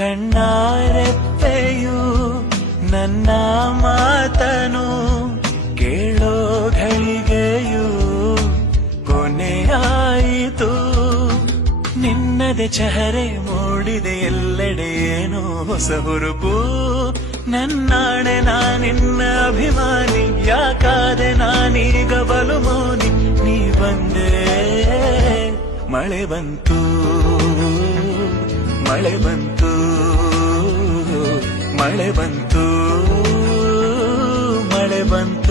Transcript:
ಕಣ್ಣಾರೆಪ್ಪೆಯು ನನ್ನ ಮಾತನು ಕೇಳೋ ಘಳಿಗೆಯು ಕೊನೆಯಾಯಿತು. ನಿನ್ನದೆ ಚಹರೆ ಮೂಡಿದೆ ಎಲ್ಲೆಡೆ ಏನೋ ಹೊಸ ಹುರುಪು. ನನ್ನಾಣೆ ನಾನಿನ್ನ ಅಭಿಮಾನಿ, ಯಾಕಾದೆ ನಾನೀಗ ಬಲು ಮೌನಿ. ನೀ ಬಂದೆ ಮಳೆ ಬಂತು, ಮಳೆ ಬಂತು, ಮಳೆ ಬಂತು, ಮಳೆ ಬಂತು.